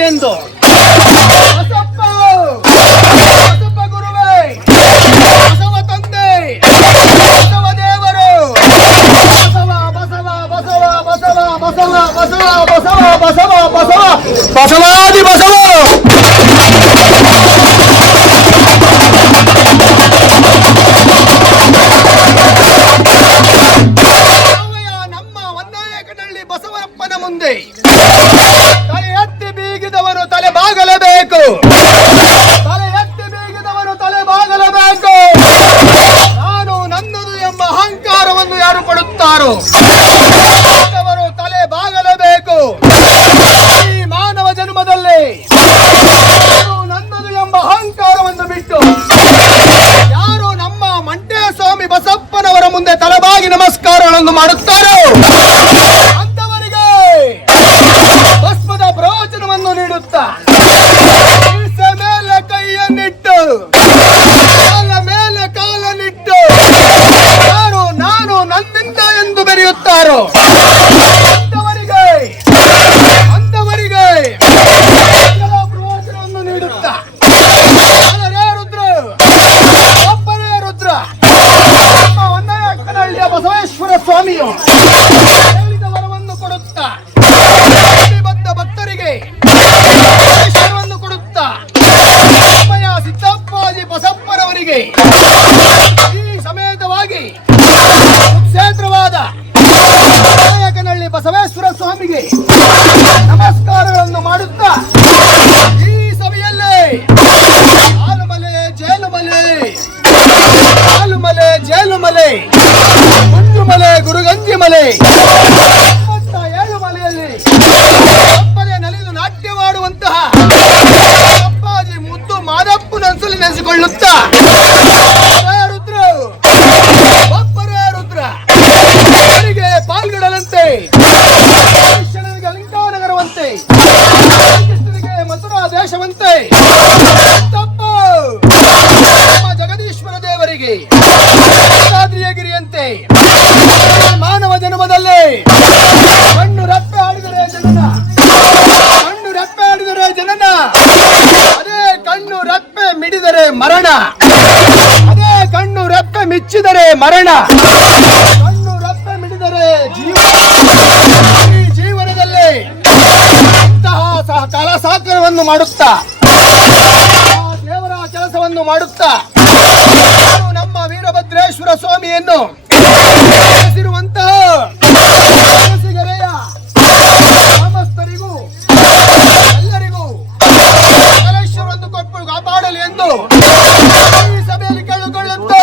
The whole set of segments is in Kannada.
ಆಗಲಿ ಎಂದು ಬಸಪ್ಪ ಬಸಪ್ಪ ಗುರುವೇ, ಬಸವ ತಂದೆ, ಬಸವ ದೇವರು, ಬಸವ ಬಸವ ಬಸವ ಬಸವ ಬಸವ ಬಸವ ಬಸವ ಬಸವ ಬಸವ ಬಸವಾದಿ ಬಸವ. ನಮ್ಮ ಒಂದಾಯಕನಲ್ಲಿ ಬಸವಪ್ಪನ ಮುಂದೆ ತಲೆ ಎತ್ತಿ ಬೀಗಿದವನು ತಲೆ ಬಾಗಲೇಬೇಕು, ತಲೆ ಎತ್ತಿ ಬೀಗಿದವನು ತಲೆ ಬಾಗಲೇಬೇಕು. ನಾನು ನನ್ನದು ಎಂಬ ಅಹಂಕಾರವನ್ನು ಯಾರು ಕೊಡುತ್ತಾರೋ ಅವರು ತಲೆ ಬಾಗಲೇಬೇಕು. ಈ ಮಾನವ ಜನ್ಮದಲ್ಲಿ ನಾನು ನನ್ನದು ಎಂಬ ಅಹಂಕಾರವನ್ನು ಬಿಟ್ಟು ಯಾರು ನಮ್ಮ ಮಂಟೆ ಸ್ವಾಮಿ ಬಸಪ್ಪನವರ ಮುಂದೆ ತಲೆಬಾಗಿ ನಮಸ್ಕಾರಗಳನ್ನು ಮಾಡುತ್ತಾರೋ ಅಂತವರಿಗೆ ಭಸ್ಮದ ಪ್ರವಚನವನ್ನು ನೀಡುತ್ತಾ ಮೇಲೆ ಕೈಯನ್ನಿಟ್ಟು ಕಾಲ ಮೇಲೆ ಕಾಲನ್ನಿಟ್ಟು ಯಾರು ನಾನು ನನ್ನಿಂದ ಎಂದು ಬೆರೆಯುತ್ತಾರೋ ಅಂತವರಿಗೆ ಪ್ರವಚನವನ್ನು ನೀಡುತ್ತಾ ರುದ್ರ ಒಬ್ಬನೇ ರುದ್ರ ನಮ್ಮ ಒಂದನೇ ಬಸವೇಶ್ವರ ಸ್ವಾಮಿಯು ಹೇಳಿದ ವರವನ್ನು ಕೊಡುತ್ತಾ ಬದ್ಧ ಭಕ್ತರಿಗೆ ಆಶೀರ್ವಾದವನ್ನು ಕೊಡುತ್ತಾ ಸಮಯ ಸಿದ್ದಪ್ಪಾಜಿ ಬಸಪ್ಪನವರಿಗೆ ಈ ಸಮೇತವಾಗಿ ಕ್ಷೇತ್ರವಾದ ನಾಯಕನಹಳ್ಳಿ ಬಸವೇಶ್ವರ ಸ್ವಾಮಿಗೆ ನಮಸ್ಕಾರಗಳನ್ನು ಮಾಡುತ್ತಾ ಈ ಸಭೆಯಲ್ಲಿ ಆಲುಮಲೆ ಜೇಲುಮಲೆ ಆಲುಮಲೆ ಜೇಲುಮಲೆ ಗುಂಡುಮಲೆ ಗುರುಗಂಜಿಮಲೆ 27 ಮಲೆಯಲ್ಲಿ ತಪ್ಪದೆ ನಲಿದು ನಾಟ್ಯವಾಡುವಂತಹ ಅಪ್ಪಾಜಿ ಮುದ್ದು ಮಾದಪ್ಪನನ್ಸಲಿ ನೆನೆಸಿಕೊಳ್ಳುತ್ತಾ ರುದ್ರ ಒಬ್ಬರೇ ರುದ್ರ ಅವರಿಗೆ ಪಾಲ್ಗೊಳ್ಳದಂತೆ ಕೃಷ್ಣನಿಗೆ ಅಲಂಕಾರಗರವಂತೆ ಕೃಷ್ಣನಿಗೆ ಮಥುರಾ ದೇಶವಂತೆ ತಪ್ಪು ನಮ್ಮ ಜಗದೀಶ್ವರ ದೇವರಿಗೆ ಗಿರಿಯಂತೆ ಮಾನವ ಜನ್ಮದಲ್ಲಿ ಕಣ್ಣು ರೆಪ್ಪೆ ಆಡಿದರೆ ಜನನ, ಕಣ್ಣು ರೆಪ್ಪೆ ಆಡಿದರೆ ಜನನ, ಅದೇ ಕಣ್ಣು ರೆಪ್ಪೆ ಮಿಡಿದರೆ ಮರಣ, ಅದೇ ಕಣ್ಣು ರೆಪ್ಪೆ ಮಿಚ್ಚಿದರೆ ಮರಣ, ಕಣ್ಣು ರೆಪ್ಪೆ ಮಿಡಿದರೆ ಜೀವನ. ಈ ಜೀವನದಲ್ಲಿ ಇಂತಹ ಕಲಾಸಾಕರವನ್ನು ಮಾಡುತ್ತಾ ದೇವರ ಕೆಲಸವನ್ನು ಮಾಡುತ್ತಾ ನಮ್ಮ ವೀರಭದ್ರೇಶ್ವರ ಸ್ವಾಮಿಯನ್ನು ತುಳಸಿಗೆರೆಯ ಗ್ರಾಮಸ್ಥರಿಗೂ ಎಲ್ಲರಿಗೂ ಕಲೇಶ್ವರನ್ನು ಕೊಟ್ಟು ಕಾಪಾಡಲಿ ಎಂದು ಈ ಸಭೆಯಲ್ಲಿ ಕೇಳಿಕೊಳ್ಳುತ್ತೆ.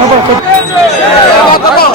Apa?